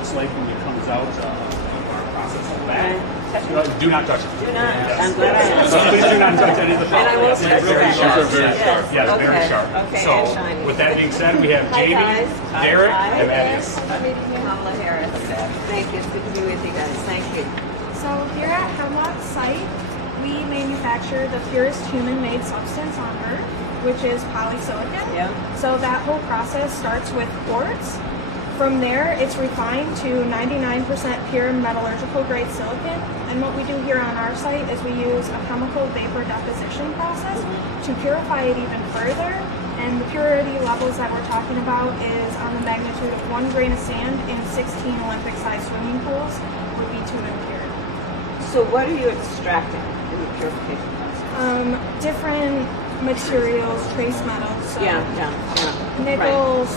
looks like when it comes out of our process in the back. Do not touch it. Do not. Yes. I'm glad I asked. Please do not touch any of the And I powder. won't touch Very that. sharp. Very sharp. Yes, Okay. very sharp. Okay, So, and shiny. with that being said, we have Hi, Jamie, guys. Derek, Hi. and Thaddeus. Kamala Harris. Thank you. It's good to be with you guys. Thank you. So here at Hemlock's site, we manufacture the purest human-made substance on Earth, which is polisilicon. Yeah. So that whole process starts with quartz. From there, it's refined to 99% pure metallurgical grade silicon. And what we do here on our site is we use a chemical vapor deposition process to purify it even further. And the purity levels that we're talking about is on the magnitude of 1 grain of sand in 16 Olympic-sized swimming pools would be too impure. So what are you extracting in the purification process? Different materials, trace metals, so Yeah. nickels,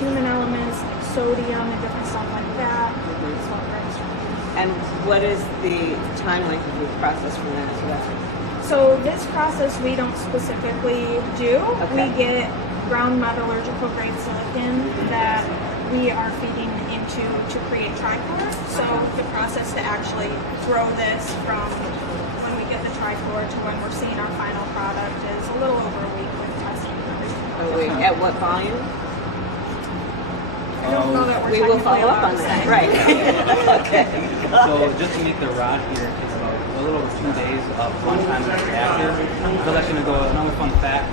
human elements, sodium, and different stuff like that. Mhm. That's what we're extracting. And what is the time length of the process from that to that? So this process we don't specifically do. Okay. We get ground metallurgical grade silicon that we are feeding into to create trichlor. So the process to actually grow this from when we get the trichlor to when we're seeing our final product is a little over a week with testing and everything. Oh, wait, at what volume? I don't know that we're We will technically follow up allowed on to that. say. Right. Okay. So just to make the rod here, it takes about a little over 2 days of runtime of the reactor. So that's going to go, another fun fact,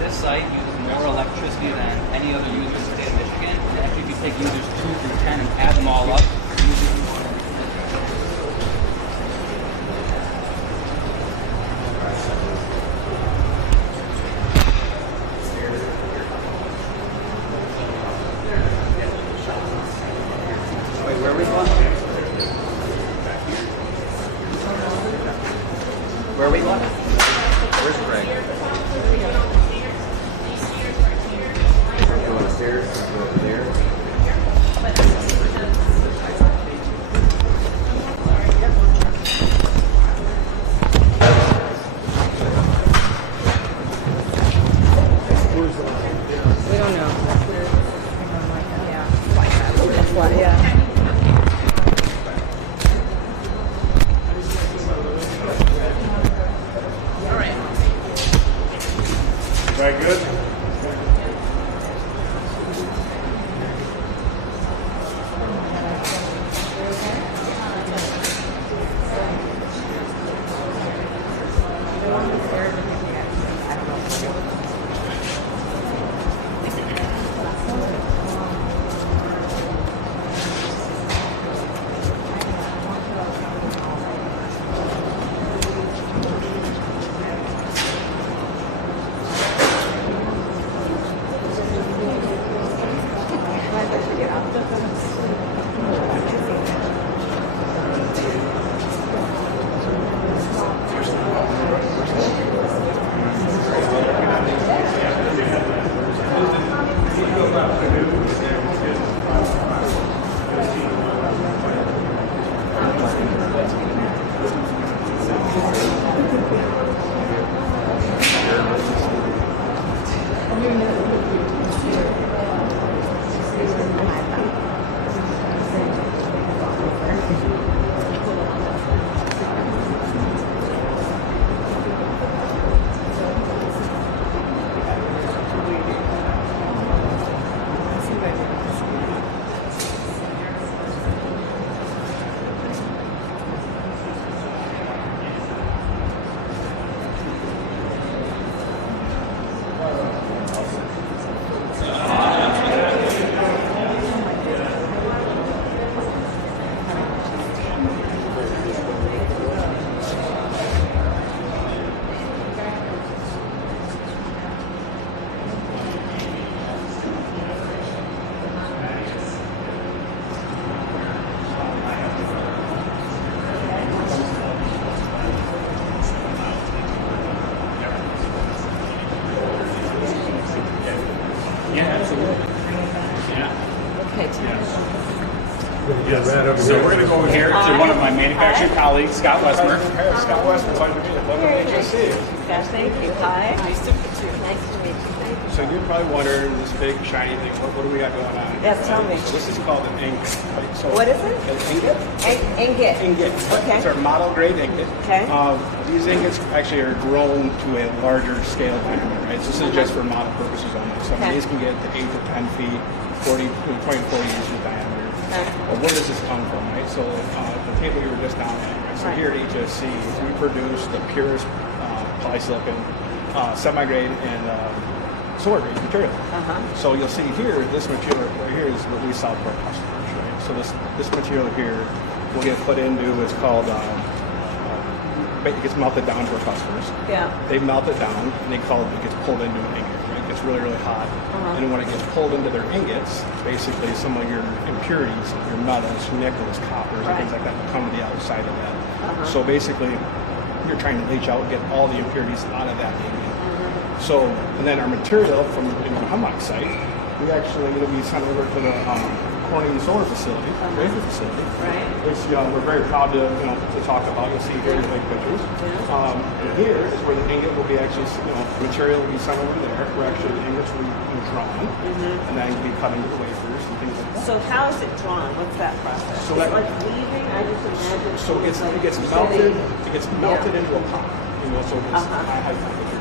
this site uses more electricity than any other user in the state of Michigan. And actually if you take users 2 through 10 and add them all up, it uses more electricity. Wait, where are we going? Where are we going? Where's Greg? Go upstairs, go up there. We don't know. That's weird. Yeah. That's why, yeah. Very good. Okay, Tim. Yes. So we're going to go over here to one of my manufacturing colleagues, Scott Westmer. Scott Westman, glad to meet you. Welcome to HSC. Thank you. Hi. Nice to meet you. Nice to meet you. Thank you. So you're probably wondering this big shiny thing. What do we got going on? Yes, tell me. So this is called an ingot. Right? So What is it? An ingot. Ingot. Ingot. Okay. It's our model grade ingot. Okay. These ingots actually are grown to a larger scale diameter, right? So this is just for model purposes only. So Okay. these can get to 8 to 10 feet, 20 to 40 inches diameter. Okay. Well, where does this come from, right? So the table you were just down at, right? So Right. here at HSC, we produce the purest polysilicon, semi-grade, and solar grade material. So you'll see here, this material right here is what we sell to our customers, right? So this material here will get put into what's called, it gets melted down to our customers. Yeah. They melt it down, and it gets pulled into an ingot, right? It gets really, really hot. And when it gets pulled into their ingots, basically some of your impurities, your metals, nickels, coppers, and things like that will come to the outside of that. So basically, you're trying to leach out and get all the impurities out of that ingot. So, and then our material from the Hemlock site, we actually, we sent over to the Corning Solar Facility, Wafer facility, Right. which we're very proud to talk about. You'll see here in the big pictures. And here is where the ingot will be actually, material will be sent over there, where actually the ingots will be drawn, and then will be cut into wafers and things like that. So how is it drawn? What's that process? So It's that- like weaving. I just imagine. So it gets like melted. sitting- It gets melted into a pot. So it gets high temperature.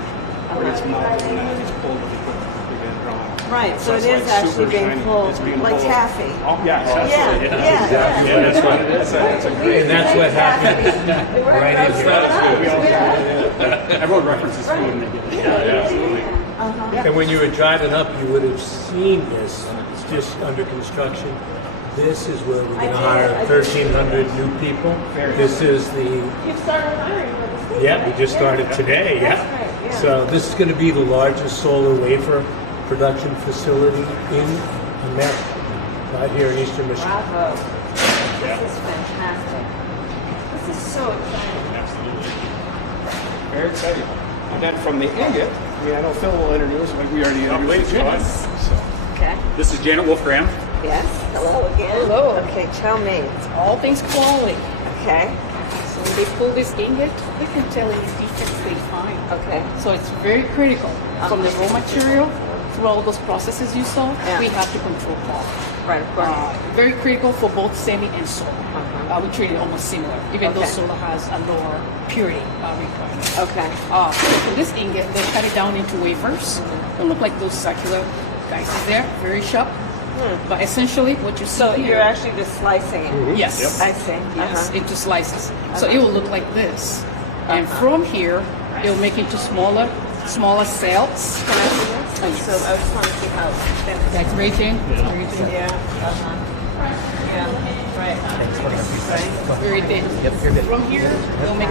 Where it gets melted and then it gets pulled with equipment to get it drawn. Right. So it it's is like actually super being shiny. pulled It's being like pulled. taffy. Oh yeah, Yeah. absolutely. Yeah. That's what it is. It's a great. And that's what happened right in here. Everyone references food and they get it. Absolutely. And when you were driving up, you would have seen this. It's just under construction. This is where we're going to hire 1,300 new people. This is the, You've started hiring for this thing. yeah, we just started today, yeah. That's right, yeah. So this is going to be the largest solar wafer production facility in America, right here in Eastern Michigan. Bravo. This is fantastic. This is so exciting. Absolutely. Very exciting. And then from the ingot, I know Phil will introduce, like we already introduced Janet. So. Okay. This is Janet Wolfram. Yes. Hello again. Hello. Okay, tell me. It's all things quality. Okay. So when they pull this ingot, we can tell any defects they find. Okay. So it's very critical. From the raw material through all those processes you saw, Yeah. we have to control quality. Right, of course. Very critical for both semi and solar. We treat it almost similar, even though Okay. solar has a lower purity requirement. Okay. So for this ingot, they cut it down into wafers. They look like those circular guys there, very sharp. But essentially, what you see So here, you're actually just slicing it. yes, I see. yes, into slices. So it will look like this, and from here, it will make into smaller cells. Can I see this? So I just want to see how it's finished. That's very thin, Yeah. Yeah. Right. very thin. From here, it'll make